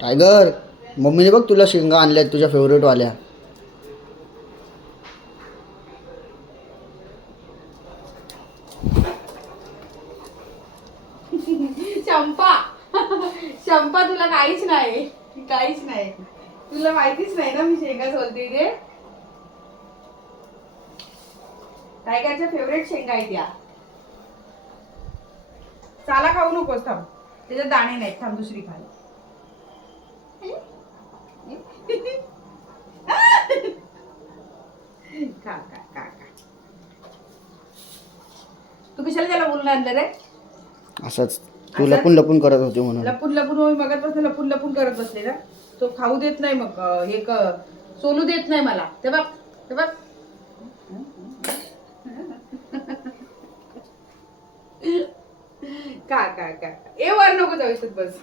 Tiger, मम्मीने बघ तुला शेंगा आणल्यात तुझ्या फेवरेट वाल्या. चंपा चंपा तुला काहीच नाही, काहीच नाही, तुला माहितीच नाही ना मी शेंगा सोलते ते. टायगरच्या फेवरेट शेंगा आहेत या. चाला खाऊ नकोस, थांब, त्याच्यात दाणे नाहीत, थांब दुसरी खा. खा खा खा खा. तू कशाला त्याला बोलून आणलं रे? असंच तू लपून लपून करत होती म्हणून. लपून लपून मगापासून लपून लपून करत बसले ना. तो खाऊ देत नाही, मग हे सोलू देत नाही मला. ते बघ, ते बघ. का का का ए वर नको जाऊ, इथं बस.